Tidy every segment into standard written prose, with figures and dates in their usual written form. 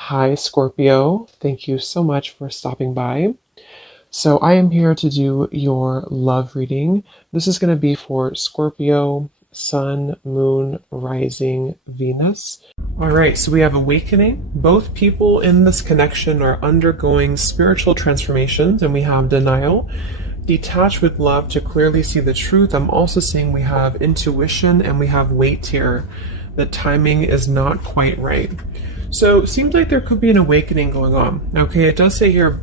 Hi, Scorpio. Thank you so much for stopping by. So, I am here to do your love reading. This is going to be for Scorpio, Sun, Moon, Rising, Venus. All right, so we have awakening. Both people in this connection are undergoing spiritual transformations, and we have denial. Detach with love to clearly see the truth. I'm also seeing we have intuition and we have weight here. The timing is not quite right. So it seems like there could be an awakening going on. Okay, it does say here,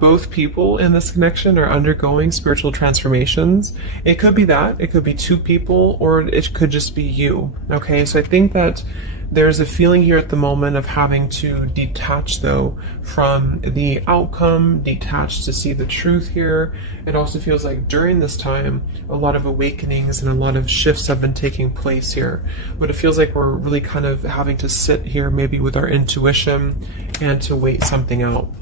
both people in this connection are undergoing spiritual transformations. It could be that, it could be two people, or it could just be you. Okay, so I think that there's a feeling here at the moment of having to detach, though, from the outcome, detach to see the truth here. It also feels like during this time, a lot of awakenings and a lot of shifts have been taking place here. But it feels like we're really kind of having to sit here maybe with our intuition and to wait something out.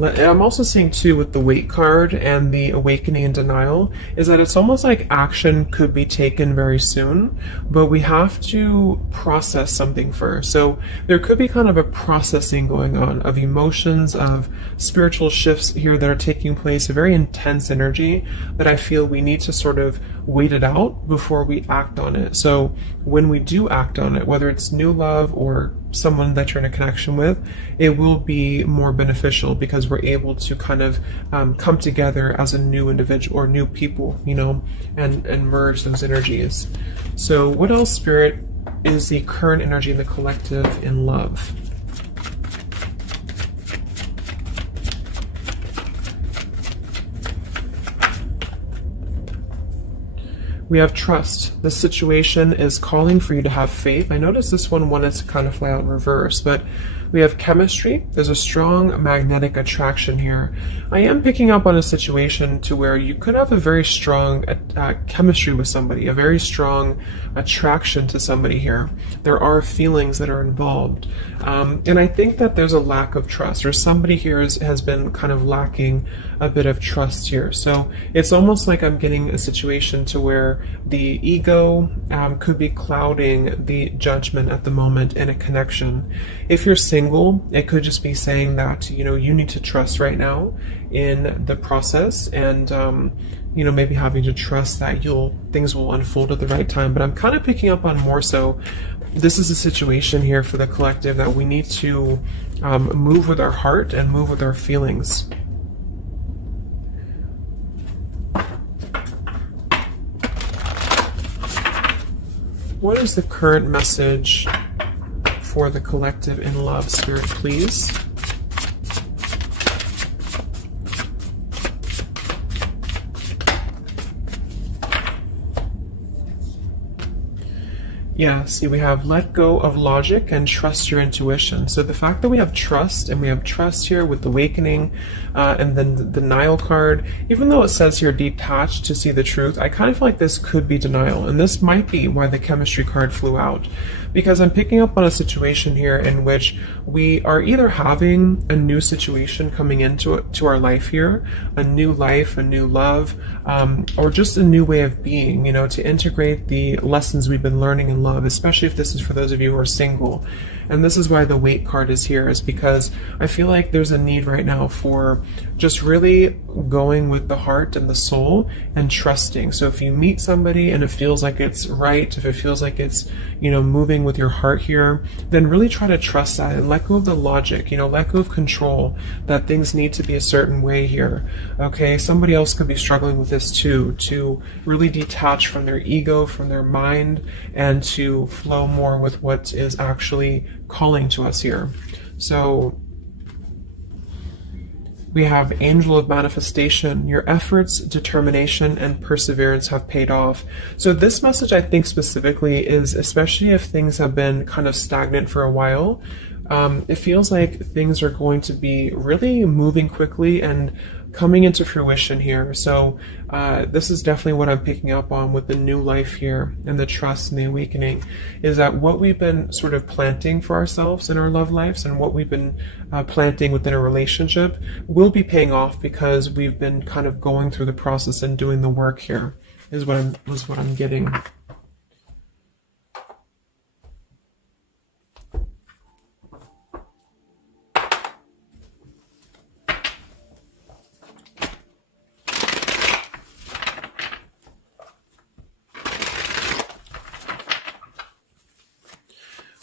I'm also seeing too with the weight card and the awakening and denial is that it's almost like action could be taken very soon, but we have to process something first. So there could be kind of a processing going on of emotions, of spiritual shifts here that are taking place, a very intense energy that I feel we need to sort of wait it out before we act on it. So when we do act on it, whether it's new love or someone that you're in a connection with, it will be more beneficial because we're able to kind of come together as a new individual or new people, and merge those energies. So what else, Spirit, is the current energy in the collective in love? We have trust. The situation is calling for you to have faith. I noticed this one wanted to kind of fly out in reverse, but we have chemistry. There's a strong magnetic attraction here. I am picking up on a situation to where you could have a very strong chemistry with somebody, a very strong attraction to somebody here. There are feelings that are involved. And I think that there's a lack of trust, or somebody here has been kind of lacking a bit of trust here. So it's almost like I'm getting a situation to where the ego could be clouding the judgment at the moment in a connection. If you're single, it could just be saying that, you need to trust right now in the process, and maybe having to trust that things will unfold at the right time. But I'm kind of picking up on more so this is a situation here for the collective that we need to move with our heart and move with our feelings. What is the current message for the collective in love, Spirit, please? Yeah, see, we have let go of logic and trust your intuition. So the fact that we have trust, and we have trust here with the awakening, and then the denial card, even though it says here detached to see the truth, I kind of feel like this could be denial. And this might be why the chemistry card flew out. Because I'm picking up on a situation here in which we are either having a new situation coming into our life here, a new life, a new love, or just a new way of being, to integrate the lessons we've been learning in love, especially if this is for those of you who are single. And this is why the weight card is here, is because I feel like there's a need right now for just really going with the heart and the soul and trusting. So if you meet somebody and it feels like it's right, if it feels like it's, moving with your heart here, then really try to trust that and let go of the logic, let go of control, that things need to be a certain way here. Okay, somebody else could be struggling with this too, to really detach from their ego, from their mind, and to flow more with what is actually calling to us here. So we have Angel of Manifestation. Your efforts, determination, and perseverance have paid off. So this message, I think specifically, is especially if things have been kind of stagnant for a while, it feels like things are going to be really moving quickly and coming into fruition here. So this is definitely what I'm picking up on with the new life here and the trust and the awakening, is that what we've been sort of planting for ourselves in our love lives and what we've been planting within a relationship will be paying off because we've been kind of going through the process and doing the work here, is what I'm getting.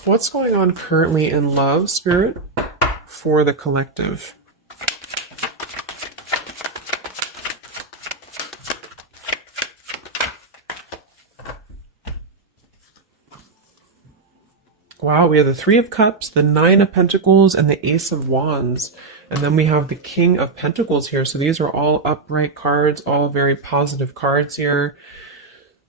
What's going on currently in love, Spirit, for the collective? Wow, we have the Three of Cups, the Nine of Pentacles, and the Ace of Wands. And then we have the King of Pentacles here. So these are all upright cards, all very positive cards here.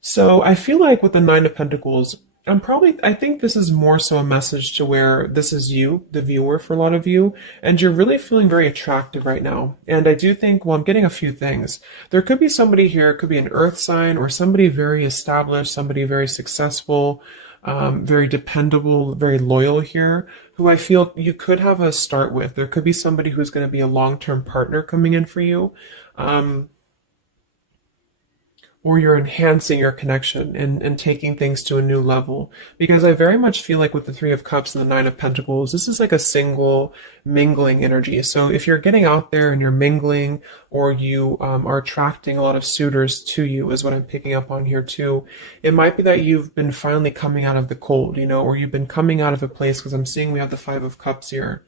So I feel like with the Nine of Pentacles, I think this is more so a message to where this is you, the viewer, for a lot of you, and you're really feeling very attractive right now. And I do think, well, I'm getting a few things. There could be somebody here, it could be an earth sign or somebody very established, somebody very successful, very dependable, very loyal here, who I feel you could have a start with. There could be somebody who's going to be a long-term partner coming in for you. Or you're enhancing your connection and taking things to a new level. Because I very much feel like with the Three of Cups and the Nine of Pentacles, this is like a single mingling energy. So if you're getting out there and you're mingling, or you are attracting a lot of suitors to you, is what I'm picking up on here too. It might be that you've been finally coming out of the cold, or you've been coming out of a place, because I'm seeing we have the Five of Cups here.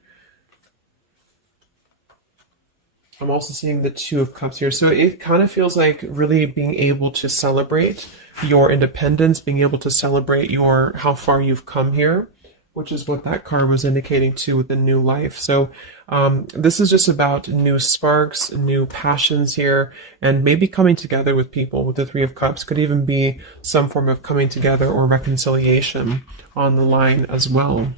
I'm also seeing the Two of Cups here. So it kind of feels like really being able to celebrate your independence, being able to celebrate how far you've come here, which is what that card was indicating too with the new life. So this is just about new sparks, new passions here, and maybe coming together with people with the Three of Cups. Could even be some form of coming together or reconciliation on the line as well.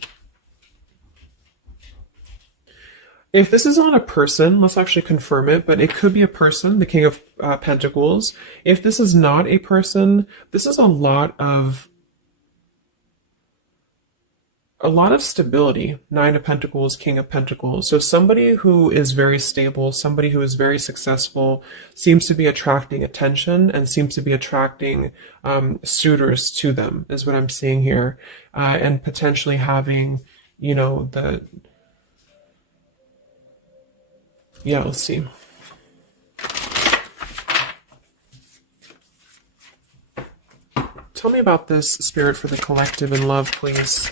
If this is not a person, let's actually confirm it, but it could be a person, the King of Pentacles. If this is not a person, this is a lot of stability. Nine of Pentacles, King of Pentacles. So somebody who is very stable, somebody who is very successful, seems to be attracting attention and seems to be attracting suitors to them, is what I'm seeing here. And potentially having, yeah, let's see. Tell me about this, Spirit, for the collective in love, please.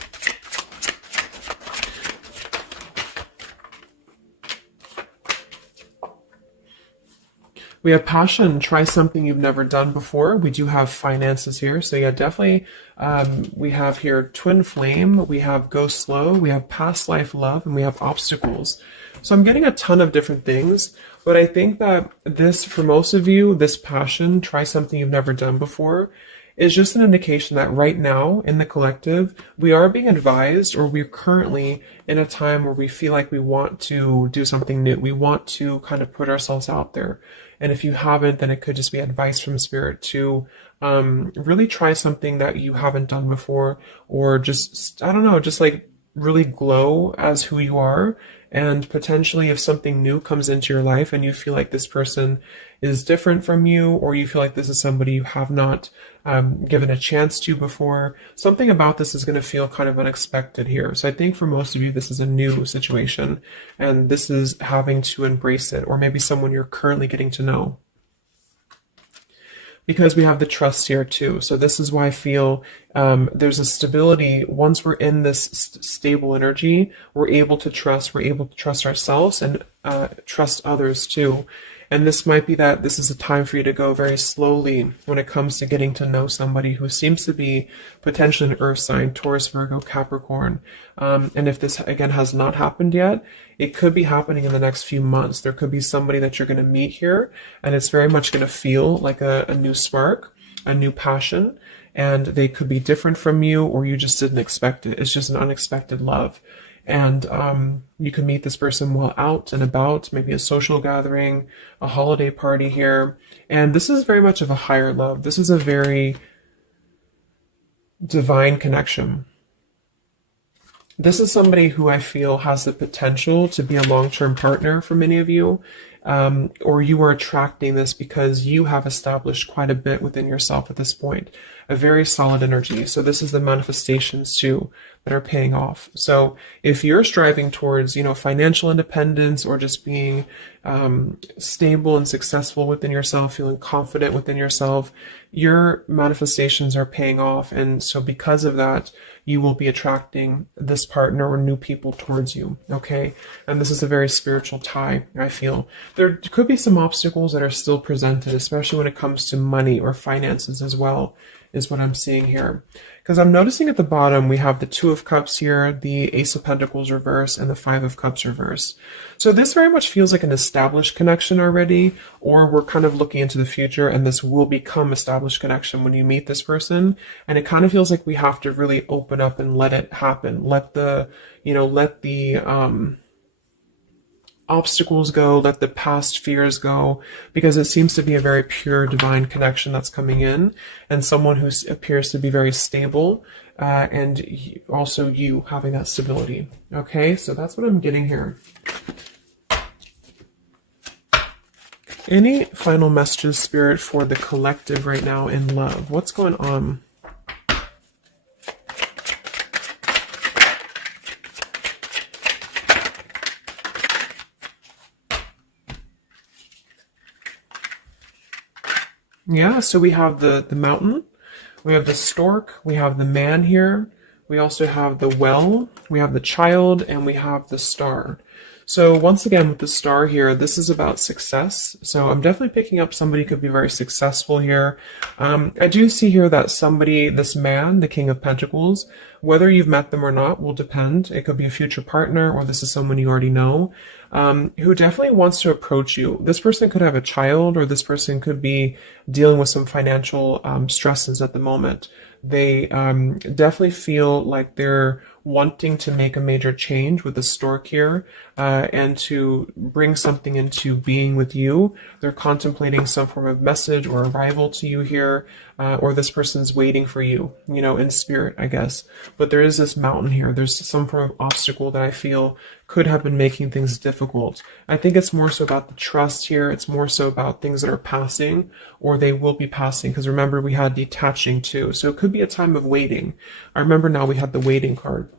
We have passion. Try something you've never done before. We do have finances here. So yeah, definitely we have here twin flame. We have go slow. We have past life love. And we have obstacles. So I'm getting a ton of different things. But I think that this, for most of you, this passion, try something you've never done before, is just an indication that right now in the collective, we are being advised, or we're currently in a time where we feel like we want to do something new. We want to kind of put ourselves out there. And if you haven't, then it could just be advice from Spirit to really try something that you haven't done before, or just, I don't know, just like really glow as who you are. And potentially if something new comes into your life and you feel like this person is different from you, or you feel like this is somebody you have not given a chance to before, something about this is going to feel kind of unexpected here. So I think for most of you, this is a new situation, and this is having to embrace it, or maybe someone you're currently getting to know. Because we have the trust here too. So this is why I feel there's a stability. Once we're in this stable energy, we're able to trust ourselves and trust others too. And this might be that this is a time for you to go very slowly when it comes to getting to know somebody who seems to be potentially an earth sign, Taurus, Virgo, Capricorn. And if this, again, has not happened yet, it could be happening in the next few months. There could be somebody that you're going to meet here, and it's very much going to feel like a new spark, a new passion, and they could be different from you, or you just didn't expect it. It's just an unexpected love. And you can meet this person while out and about, maybe a social gathering, a holiday party here. And this is very much of a higher love. This is a very divine connection. This is somebody who I feel has the potential to be a long-term partner for many of you, or you are attracting this because you have established quite a bit within yourself at this point. a very solid energy. So this is the manifestations too that are paying off. So if you're striving towards, financial independence, or just being stable and successful within yourself, feeling confident within yourself, your manifestations are paying off. And so because of that, you will be attracting this partner or new people towards you. Okay. And this is a very spiritual tie, I feel. There could be some obstacles that are still presented, especially when it comes to money or finances as well, is what I'm seeing here. Because I'm noticing at the bottom, we have the Two of Cups here, the Ace of Pentacles reverse, and the Five of Cups reverse. So this very much feels like an established connection already, or we're kind of looking into the future, and this will become established connection when you meet this person. And it kind of feels like we have to really open up and let it happen. Let the obstacles go, let the past fears go, because it seems to be a very pure divine connection that's coming in, and someone who appears to be very stable, and also you having that stability. Okay, so that's what I'm getting here. Any final messages, Spirit, for the collective right now in love? What's going on? Yeah, so we have the mountain, we have the stork, we have the man here, we also have the well, we have the child, and we have the star. So once again, with the star here, this is about success. So I'm definitely picking up somebody could be very successful here. I do see here that somebody, this man, the King of Pentacles, whether you've met them or not will depend. It could be a future partner, or this is someone you already know, who definitely wants to approach you. This person could have a child, or this person could be dealing with some financial stresses at the moment. They definitely feel like they're wanting to make a major change with the stork here, and to bring something into being with you. They're contemplating some form of message or arrival to you here, or this person's waiting for you, in spirit, I guess. But there is this mountain here. There's some form of obstacle that I feel could have been making things difficult. I think it's more so about the trust here. It's more so about things that are passing, or they will be passing. Because remember, we had detaching too. So it could be a time of waiting. I remember now we had the waiting card.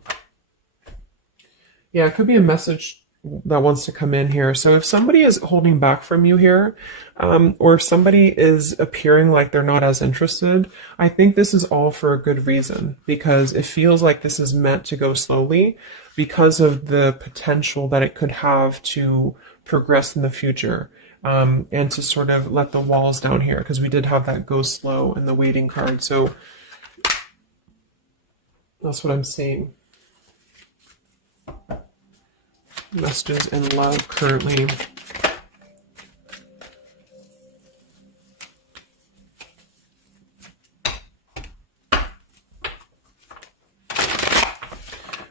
Yeah, it could be a message that wants to come in here. So if somebody is holding back from you here, or if somebody is appearing like they're not as interested, I think this is all for a good reason, because it feels like this is meant to go slowly because of the potential that it could have to progress in the future, and to sort of let the walls down here, because we did have that go slow in the waiting card. So that's what I'm seeing. Messages in love currently.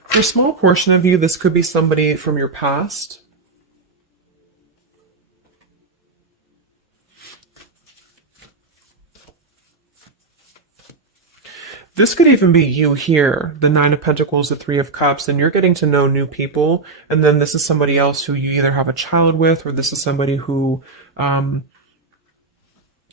For a small portion of you, this could be somebody from your past. This could even be you here, the Nine of Pentacles, the Three of Cups, and you're getting to know new people. And then this is somebody else who you either have a child with, or this is somebody who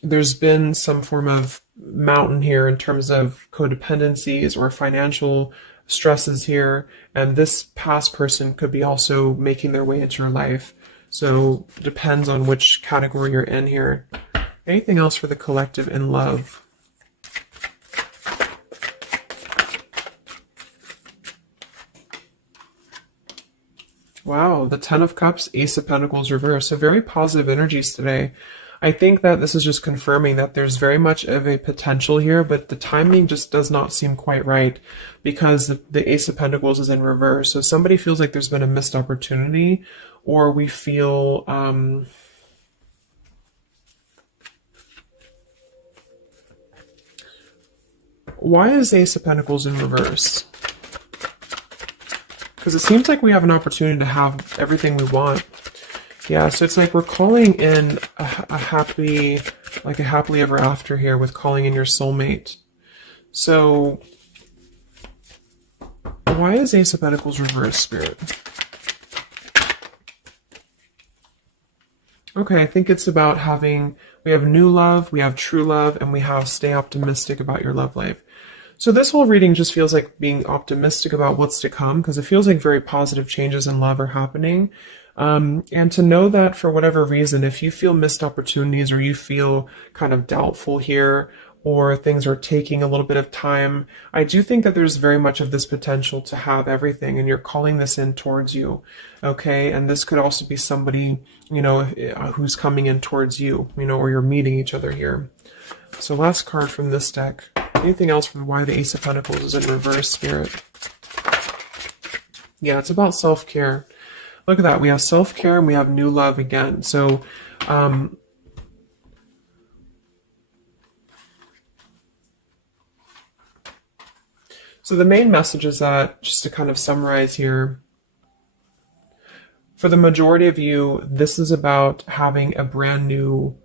there's been some form of mountain here in terms of codependencies or financial stresses here. And this past person could be also making their way into your life. So it depends on which category you're in here. Anything else for the collective in love? Wow, the Ten of Cups, Ace of Pentacles reverse. So very positive energies today. I think that this is just confirming that there's very much of a potential here, but the timing just does not seem quite right, because the Ace of Pentacles is in reverse. So somebody feels like there's been a missed opportunity, or we feel why is Ace of Pentacles in reverse? Because it seems like we have an opportunity to have everything we want. Yeah, so it's like we're calling in a happily ever after here, with calling in your soulmate. So why is Ace of Pentacles reverse, Spirit? Okay, I think it's about we have new love, we have true love, and we have stay optimistic about your love life. So this whole reading just feels like being optimistic about what's to come, because it feels like very positive changes in love are happening. And to know that for whatever reason, if you feel missed opportunities or you feel kind of doubtful here, or things are taking a little bit of time, I do think that there's very much of this potential to have everything, and you're calling this in towards you. Okay. And this could also be somebody, who's coming in towards you, or you're meeting each other here. So last card from this deck. Anything else from why the Ace of Pentacles is in reverse, Spirit? Yeah, it's about self-care. Look at that. We have self-care and we have new love again. So, so the main message is that, just to kind of summarize here, for the majority of you, this is about having a brand new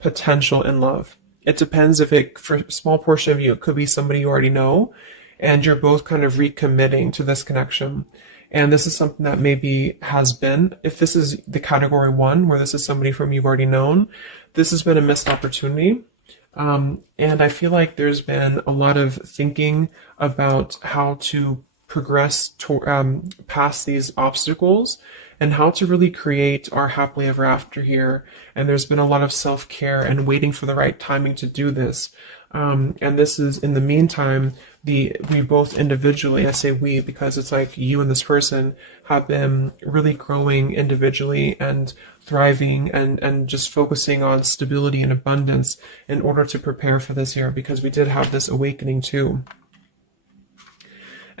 potential in love. It depends for a small portion of you, it could be somebody you already know, and you're both kind of recommitting to this connection. And this is something that maybe has been, if this is the category 1, where this is somebody from you've already known, this has been a missed opportunity. And I feel like there's been a lot of thinking about how to progress past these obstacles and how to really create our happily ever after here. And there's been a lot of self-care and waiting for the right timing to do this. And this is, in the meantime, we both individually, I say we because it's like you and this person have been really growing individually and thriving and just focusing on stability and abundance in order to prepare for this year, because we did have this awakening too.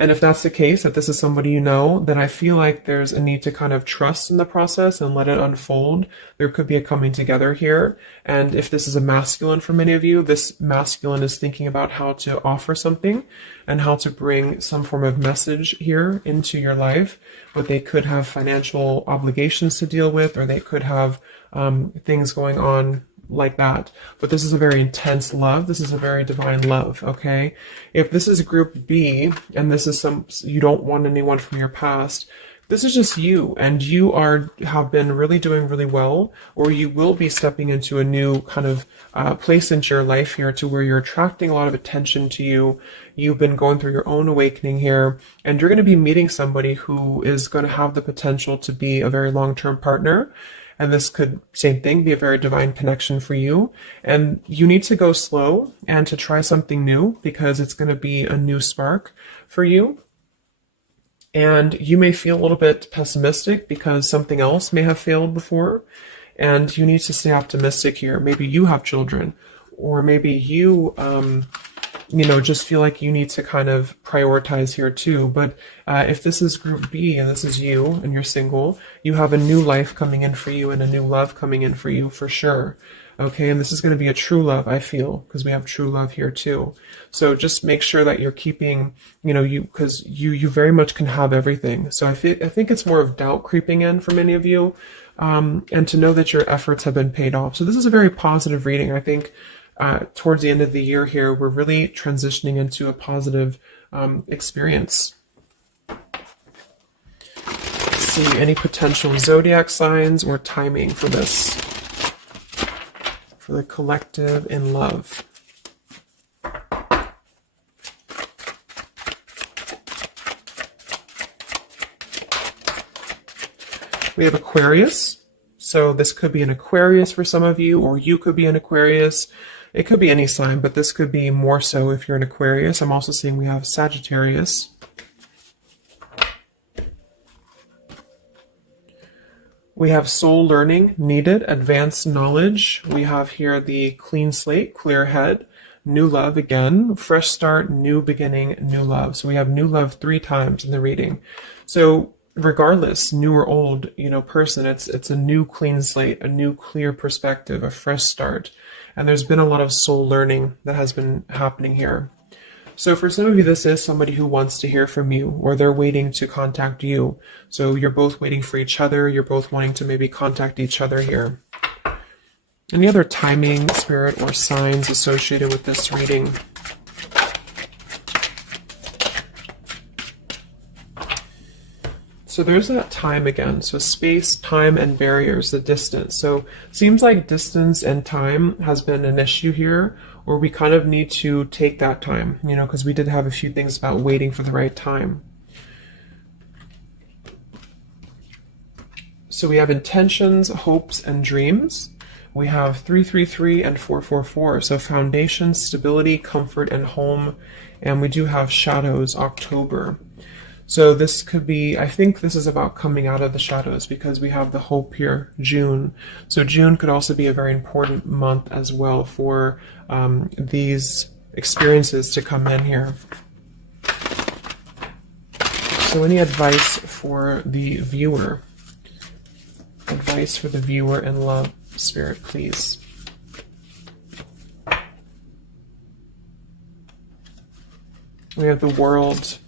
And if that's the case, that this is somebody you know, then I feel like there's a need to kind of trust in the process and let it unfold. There could be a coming together here. And if this is a masculine for many of you, this masculine is thinking about how to offer something and how to bring some form of message here into your life. But they could have financial obligations to deal with, or they could have things going on like that. But this is a very intense love. This is a very divine love, okay? If this is group B, and this is you don't want anyone from your past, this is just you, and you have been really doing really well, or you will be stepping into a new kind of place into your life here, to where you're attracting a lot of attention to you. You've been going through your own awakening here, and you're going to be meeting somebody who is going to have the potential to be a very long-term partner. And this could, same thing, be a very divine connection for you. And you need to go slow and to try something new, because it's going to be a new spark for you. And you may feel a little bit pessimistic because something else may have failed before. And you need to stay optimistic here. Maybe you have children, or maybe you, just feel like you need to kind of prioritize here too. But if this is group B and this is you and you're single, you have a new life coming in for you and a new love coming in for you for sure. Okay, and this is going to be a true love, I feel, because we have true love here too. So just make sure that you're keeping, because you very much can have everything. So I think it's more of doubt creeping in for many of you, and to know that your efforts have been paid off. So this is a very positive reading. I think towards the end of the year here, we're really transitioning into a positive experience. Let's see, any potential zodiac signs or timing for this, for the collective in love. We have Aquarius. So this could be an Aquarius for some of you, or you could be an Aquarius. It could be any sign, but this could be more so if you're an Aquarius. I'm also seeing we have Sagittarius. We have soul learning needed, advanced knowledge. We have here the clean slate, clear head, new love again, fresh start, new beginning, new love. So we have new love 3 times in the reading. So regardless, new or old, person, it's a new clean slate, a new clear perspective, a fresh start. And there's been a lot of soul learning that has been happening here. So for some of you, this is somebody who wants to hear from you, or they're waiting to contact you. So you're both waiting for each other. You're both wanting to maybe contact each other here. Any other timing, spirit, or signs associated with this reading? So there's that time again. So space, time, and barriers, the distance. So seems like distance and time has been an issue here, or we kind of need to take that time, you know, because we did have a few things about waiting for the right time. So we have intentions, hopes, and dreams. We have 333 and 444. So foundation, stability, comfort, and home. And we do have shadows, October. So this could be, I think this is about coming out of the shadows, because we have the hope here, June. So June could also be a very important month as well for these experiences to come in here. So any advice for the viewer? Advice for the viewer in love, Spirit, please. We have the World.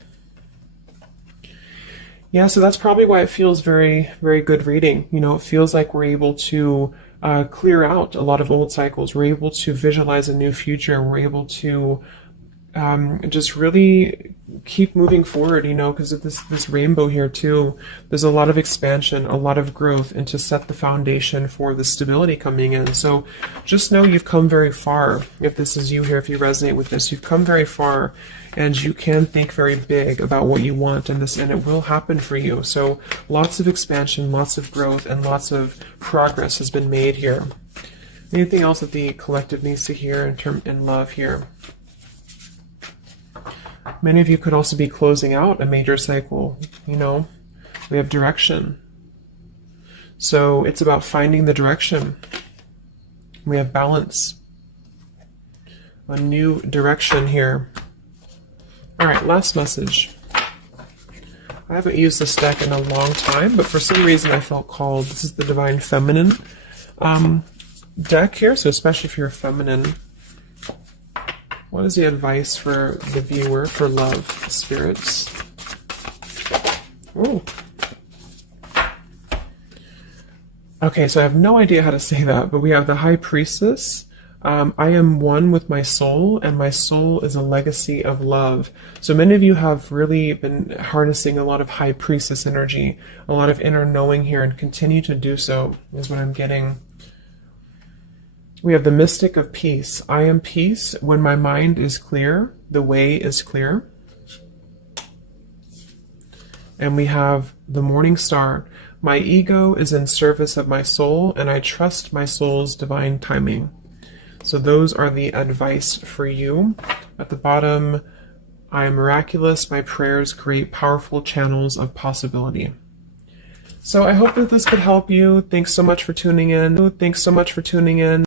Yeah, so that's probably why it feels very, very good reading. You know, it feels like we're able to clear out a lot of old cycles. We're able to visualize a new future. We're able to just really keep moving forward, you know, because of this rainbow here too. There's a lot of expansion, a lot of growth, and to set the foundation for the stability coming in. So just know you've come very far. If this is you here, if you resonate with this, you've come very far, and you can think very big about what you want, and it will happen for you. So lots of expansion, lots of growth, and lots of progress has been made here. Anything else that the collective needs to hear in love here? Many of you could also be closing out a major cycle, you know. We have direction. So it's about finding the direction. We have balance. A new direction here. All right, last message. I haven't used this deck in a long time, but for some reason I felt called. This is the Divine Feminine deck here, so especially if you're feminine. What is the advice for the viewer for love, spirits? Ooh. Okay, so I have no idea how to say that, but we have the High Priestess. I am one with my soul, and my soul is a legacy of love. So many of you have really been harnessing a lot of High Priestess energy, a lot of inner knowing here, and continue to do so, is what I'm getting. We have the Mystic of Peace. I am peace. When my mind is clear, the way is clear. And we have the Morning Star. My ego is in service of my soul, and I trust my soul's divine timing. So those are the advice for you. At the bottom, I am miraculous. My prayers create powerful channels of possibility. So I hope that this could help you. Thanks so much for tuning in. Thanks so much for tuning in.